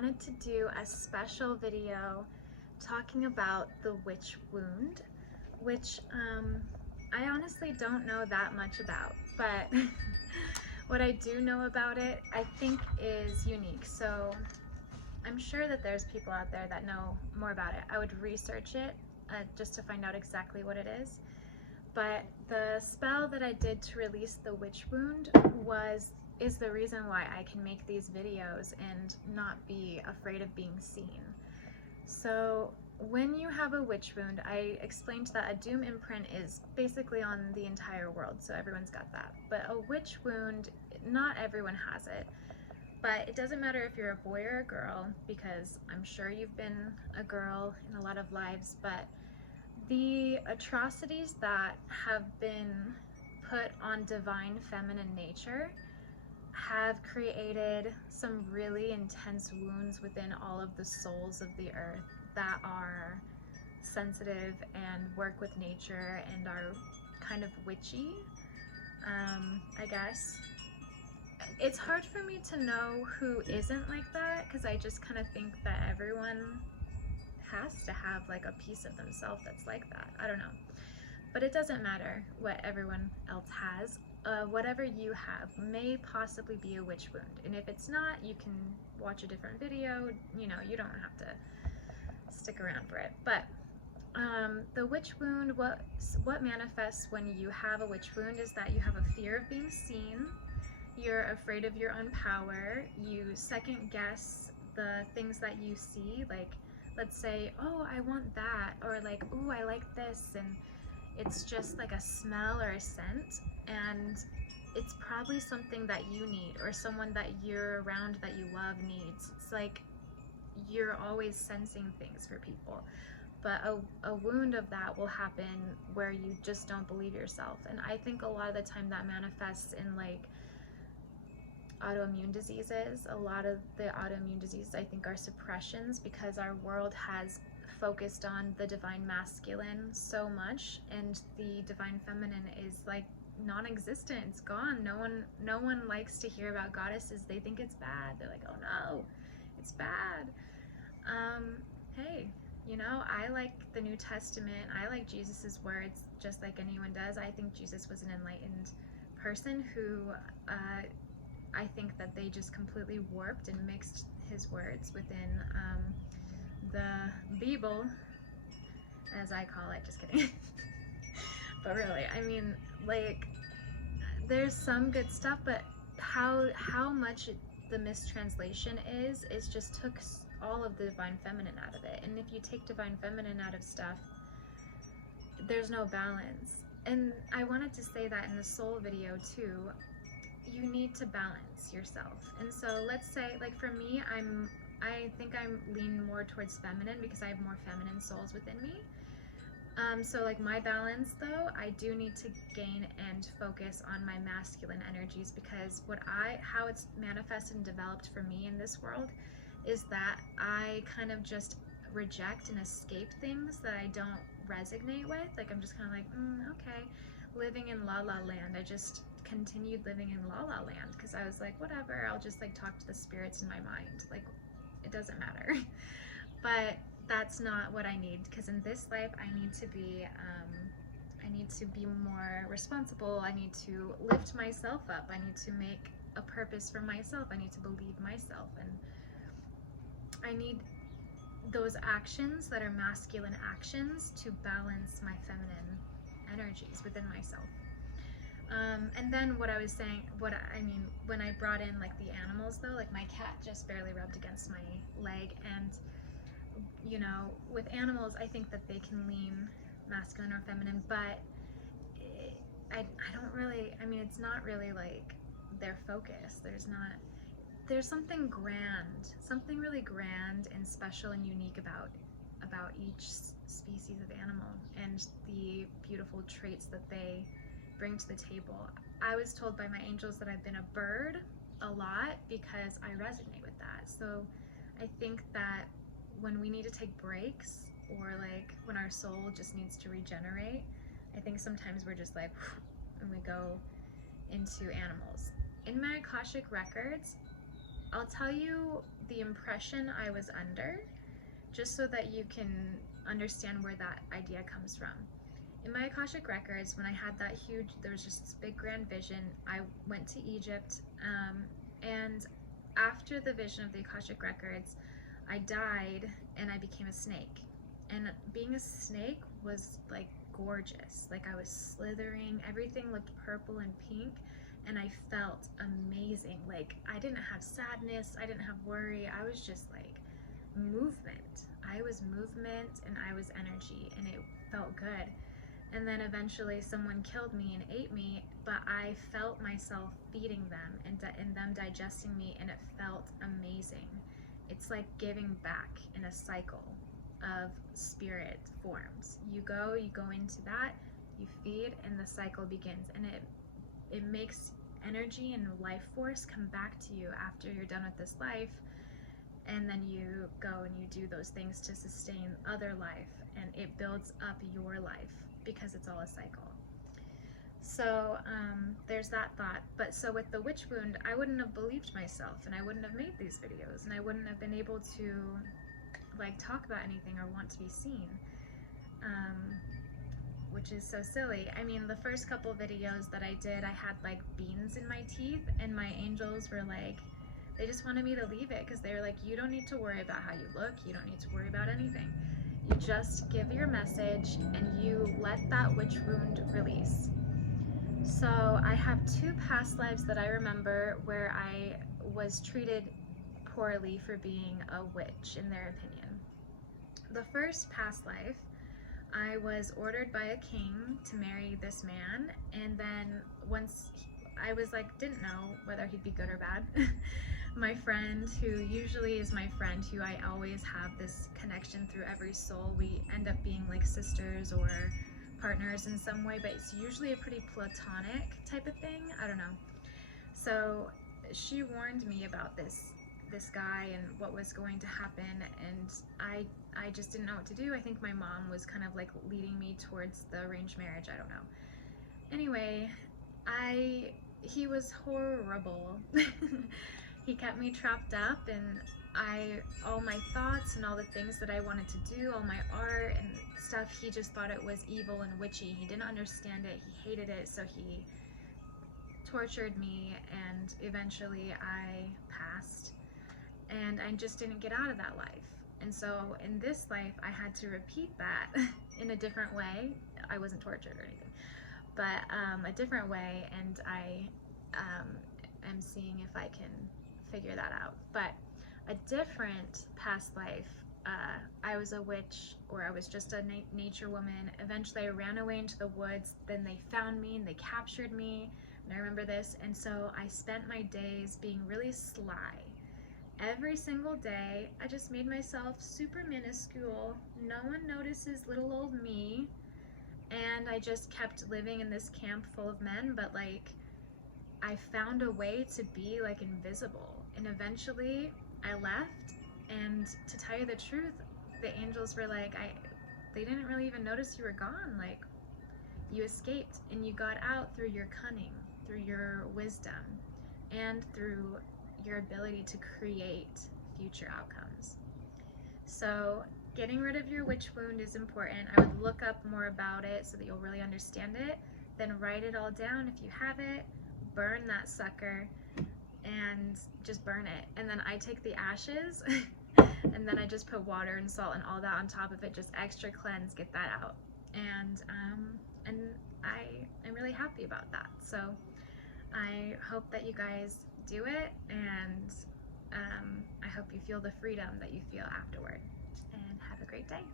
wanted to do a special video talking about the witch wound, which I honestly don't know that much about, but what I do know about it I think is unique. So I'm sure that there's people out there that know more about it. I would research it just to find out exactly what it is. But the spell that I did to release the witch wound is the reason why I can make these videos and not be afraid of being seen. So when you have a witch wound, I explained that a doom imprint is basically on the entire world, so everyone's got that. But a witch wound, not everyone has it. But it doesn't matter if you're a boy or a girl, because I'm sure you've been a girl in a lot of lives, but the atrocities that have been put on divine feminine nature have created some really intense wounds within all of the souls of the earth that are sensitive and work with nature and are kind of witchy, I guess. It's hard for me to know who isn't like that, because I just kind of think that everyone has to have like a piece of themselves that's like that. I don't know. But it doesn't matter what everyone else has. Whatever you have may possibly be a witch wound. And if it's not, you can watch a different video. You know, you don't have to stick around for it. But the witch wound, what manifests when you have a witch wound is that you have a fear of being seen. You're afraid of your own power. You second guess the things that you see. Like, let's say, oh, I want that. Or like, oh, I like this. And it's just like a smell or a scent, and it's probably something that you need or someone that you're around that you love needs. It's like you're always sensing things for people, but a wound of that will happen where you just don't believe yourself. And I think a lot of the time that manifests in like autoimmune diseases. A lot of the autoimmune diseases I think are suppressions, because our world has focused on the divine masculine so much, and the divine feminine is like non-existent. It's gone. No one likes to hear about goddesses. They think it's bad. They're like, oh no, it's bad. Hey, you know, I like the New Testament. I like Jesus's words just like anyone does. I think Jesus was an enlightened person who I think that they just completely warped and mixed his words within the Bible, as I call it. Just kidding. But really, I mean, like, there's some good stuff, but how much the mistranslation is just took all of the divine feminine out of it. And if you take divine feminine out of stuff, there's no balance. And I wanted to say that in the soul video too. You need to balance yourself. And so let's say, like for me, I think I'm lean more towards feminine because I have more feminine souls within me. So like my balance though, I do need to gain and focus on my masculine energies, because how it's manifested and developed for me in this world is that I kind of just reject and escape things that I don't resonate with. Like I'm just kind of like, okay, living in la la land. I just continued living in la la land because I was like, whatever, I'll just like talk to the spirits in my mind. Like, it doesn't matter. But that's not what I need, because in this life I need to be more responsible. I need to lift myself up. I need to make a purpose for myself. I need to believe myself, and I need those actions that are masculine actions to balance my feminine energies within myself. And then what I was saying, when I brought in like the animals though, like my cat just barely rubbed against my leg, and you know, with animals, I think that they can lean masculine or feminine, but I don't really, I mean, it's not really like their focus. There's something really grand and special and unique about each species of animal and the beautiful traits that they bring to the table. I was told by my angels that I've been a bird a lot because I resonate with that. So I think that when we need to take breaks, or like when our soul just needs to regenerate, I think sometimes we're just like, and we go into animals. In my Akashic records, I'll tell you the impression I was under, just so that you can understand where that idea comes from. In my Akashic records, when I had that there was just this big grand vision, I went to Egypt, and after the vision of the Akashic records, I died and I became a snake. And being a snake was like gorgeous. Like I was slithering, everything looked purple and pink, and I felt amazing. Like I didn't have sadness, I didn't have worry, I was just like movement. I was movement and I was energy, and it felt good. And then eventually someone killed me and ate me, but I felt myself feeding them and them digesting me, and it felt amazing. It's like giving back in a cycle of spirit forms. You go into that, you feed, and the cycle begins, and it makes energy and life force come back to you after you're done with this life, and then you go and you do those things to sustain other life, and it builds up your life because it's all a cycle. So there's that thought. But so with the witch wound, I wouldn't have believed myself, and I wouldn't have made these videos, and I wouldn't have been able to like talk about anything or want to be seen, which is so silly. I mean, the first couple videos that I did, I had like beans in my teeth, and my angels were like, they just wanted me to leave it because they were like, you don't need to worry about how you look, you don't need to worry about anything. You just give your message and you let that witch wound release. So I have 2 past lives that I remember where I was treated poorly for being a witch, in their opinion. The first past life, I was ordered by a king to marry this man, and then once I was like, didn't know whether he'd be good or bad. My friend, who usually is my friend, who I always have this connection through every soul, we end up being like sisters or partners in some way, but it's usually a pretty platonic type of thing. I don't know. So she warned me about this guy and what was going to happen, and I just didn't know what to do. I think my mom was kind of like leading me towards the arranged marriage. I don't know. Anyway, he was horrible. He kept me trapped up, and all my thoughts and all the things that I wanted to do, all my art and stuff, he just thought it was evil and witchy. He didn't understand it. He hated it, so he tortured me, and eventually I passed, and I just didn't get out of that life. And so in this life, I had to repeat that in a different way. I wasn't tortured or anything, but a different way, and I am seeing if I can figure that out. But a different past life, I was a witch, or I was just a nature woman. Eventually I ran away into the woods, then they found me and they captured me, and I remember this. And so I spent my days being really sly. Every single day, I just made myself super minuscule. No one notices little old me. And I just kept living in this camp full of men, but like, I found a way to be like invisible. And eventually I left, and to tell you the truth, the angels were like, they didn't really even notice you were gone. Like, you escaped and you got out through your cunning, through your wisdom, and through your ability to create future outcomes. So getting rid of your witch wound is important. I would look up more about it so that you'll really understand it. Then write it all down if you have it. Burn that sucker, and just burn it. And then I take the ashes and then I just put water and salt and all that on top of it, just extra cleanse, get that out. And I am really happy about that. So I hope that you guys do it, and I hope you feel the freedom that you feel afterward. And have a great day.